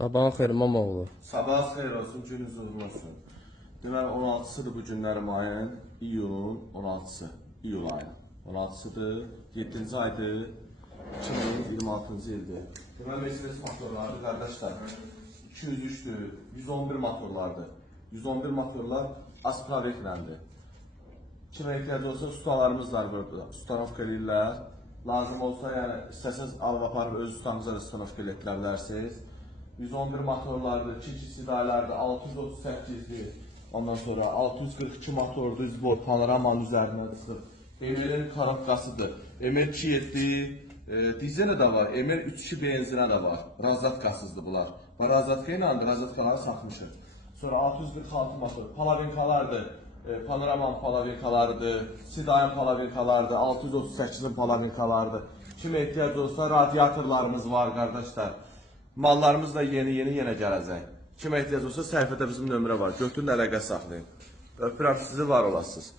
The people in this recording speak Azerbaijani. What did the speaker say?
Sabahın xeyir Mamoğlu. Sabah xeyir olsun, gününüz uğurlu olsun. Deməli 16-sıdır bu günlərim ayın, iyulun 16-sı, iyul ayı. 16-sıdır, 7-ci aydır, 2026-cı ildir. Deməli Mercedes motorlardır qardaşlar. 203'dür, 111 motorlardır. 111 motorlar Aspravekləndir. Kimə ehtiyac olsa ustalarımız var burada, ustanovka eləyirlər. Lazım olsa, yəni istəsəniz alıb aparıb öz ustanıza da ustanovka elətdirə bilərsiniz. 111 motorlardır, 2 sidalardır, 638'dir. Ondan sonra 642 motordur, üzbor panoramanın üzərinə çıxır. Emel'in karabkasıdır. Emel 2.7 dizel de var, Emel 3.2 benzinə də var. Razzatkasızdır bunlar. Bu razzatka ilə razzatkaları satmışıq. Sonra 646 motor, palavinkalardır. Panoraman palavinkalardır, Sidayan palavinkalardır, 638'in palavinkalardır. Kimə ehtiyac olsa radiatorlarımız var qardaşlar. Mallarımız da yeni gələcək. Kimə ehtiyac olsa səhifədə bizim nömrə var. Götürün əlaqə saxlayın. Öpürəm sizi, var olasınız.